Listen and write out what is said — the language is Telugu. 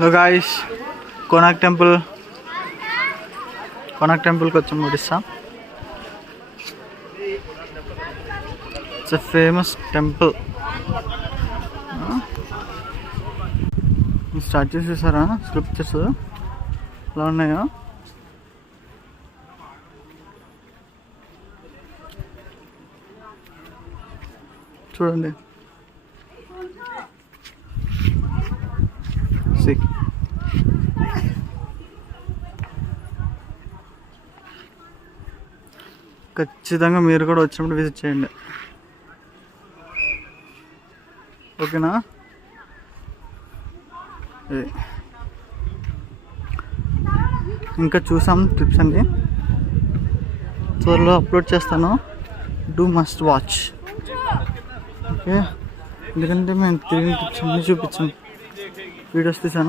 హలో గాయ్స్, కోనార్క్ టెంపుల్కి వచ్చాం. Odisha it's a famous temple. Start చేసేసారా స్క్రిప్చర్స్ ఎలా ఉన్నాయో? చూడండి. ఖచ్చితంగా మీరు కూడా వచ్చినప్పుడు విజిట్ చేయండి, ఓకేనా? ఇంకా చూసాం ట్రిప్స్ అన్ని త్వరలో అప్లోడ్ చేస్తాను. Do must watch, okay? ఎందుకంటే మేము తిరిగిన ట్రిప్స్ అన్నీ చూపించాం, వీడియోస్ తీసాను.